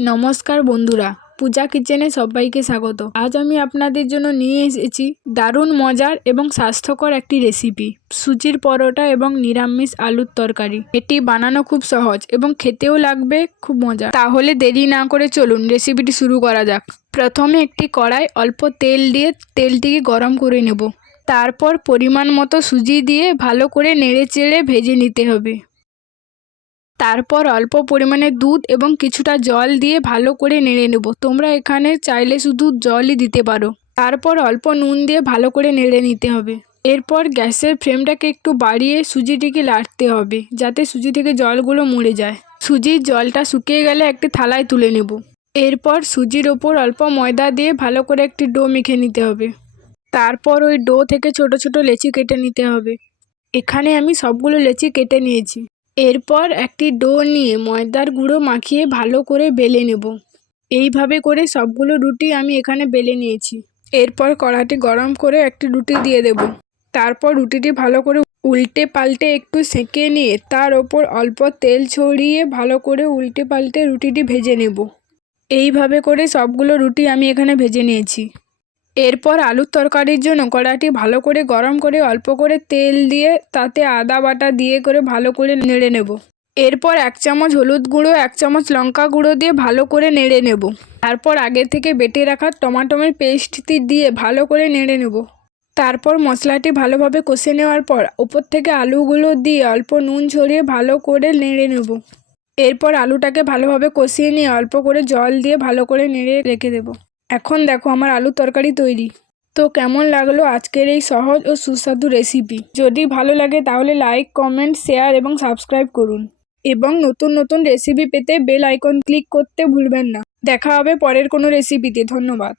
নমস্কার বন্ধুরা, পূজা কিচেনে সবাইকে স্বাগত। আজ আমি আপনাদের জন্য নিয়ে এসেছি দারুণ মজার এবং স্বাস্থ্যকর একটি রেসিপি সুজির পরোটা এবং নিরামিষ আলুর তরকারি। এটি বানানো খুব সহজ এবং খেতেও লাগবে খুব মজা। তাহলে দেরি না করে চলুন রেসিপিটি শুরু করা যাক। প্রথমে একটি কড়াই অল্প তেল দিয়ে তেলটিকে গরম করে নেব। তারপর পরিমাণ মতো সুজি দিয়ে ভালো করে নেড়ে চেড়ে ভেজে নিতে হবে। তারপর অল্প পরিমাণে দুধ এবং কিছুটা জল দিয়ে ভালো করে নেড়ে নেব। তোমরা এখানে চাইলে শুধু জলই দিতে পারো। তারপর অল্প নুন দিয়ে ভালো করে নেড়ে নিতে হবে। এরপর গ্যাসের ফ্লেমটাকে একটু বাড়িয়ে সুজিটিকে লাড়তে হবে, যাতে সুজি থেকে জলগুলো মরে যায়। সুজির জলটা শুকিয়ে গেলে একটি থালায় তুলে নেব। এরপর সুজির ওপর অল্প ময়দা দিয়ে ভালো করে একটি ডো মেখে নিতে হবে। তারপর ওই ডো থেকে ছোট ছোট লেচি কেটে নিতে হবে। এখানে আমি সবগুলো লেচি কেটে নিয়েছি। এরপর একটি ডো নিয়ে ময়দার গুঁড়ো মাখিয়ে ভালো করে বেলে নেব। এইভাবে করে সবগুলো রুটি আমি এখানে বেলে নিয়েছি। এরপর কড়াটি গরম করে একটি রুটি দিয়ে দেব। তারপর রুটিটি ভালো করে উল্টে পাল্টে একটু সেঁকে নিয়ে তার ওপর অল্প তেল ছড়িয়ে ভালো করে উল্টে পাল্টে রুটিটি ভেজে নেব। এইভাবে করে সবগুলো রুটি আমি এখানে ভেজে নিয়েছি। এরপর আলুর তরকারির জন্য কড়াটি ভালো করে গরম করে অল্প করে তেল দিয়ে তাতে আদা বাটা দিয়ে করে ভালো করে নেড়ে নেব। এরপর এক চামচ হলুদ গুঁড়ো, এক চামচ লঙ্কা গুঁড়ো দিয়ে ভালো করে নেড়ে নেব। তারপর আগে থেকে বেটে রাখা টমাটোমের পেস্টটি দিয়ে ভালো করে নেড়ে নেব। তারপর মশলাটি ভালোভাবে কষে নেওয়ার পর ওপর থেকে আলুগুলো দিয়ে অল্প নুন ছড়িয়ে ভালো করে নেড়ে নেব। এরপর আলুটাকে ভালোভাবে কষিয়ে নিয়ে অল্প করে জল দিয়ে ভালো করে নেড়ে রেখে দেবো। এখন দেখো আমার আলু তরকারি তৈরি। তো কেমন লাগল আজকের এই সহজ ও সুস্বাদু রেসিপি যদি ভালো লাগে তাহলে লাইক কমেন্ট শেয়ার এবং সাবস্ক্রাইব করুন। এবং নতুন নতুন রেসিপি পেতে বেল আইকন ক্লিক করতে ভুলবেন না। দেখা হবে পরের কোনো রেসিপিতে ধন্যবাদ।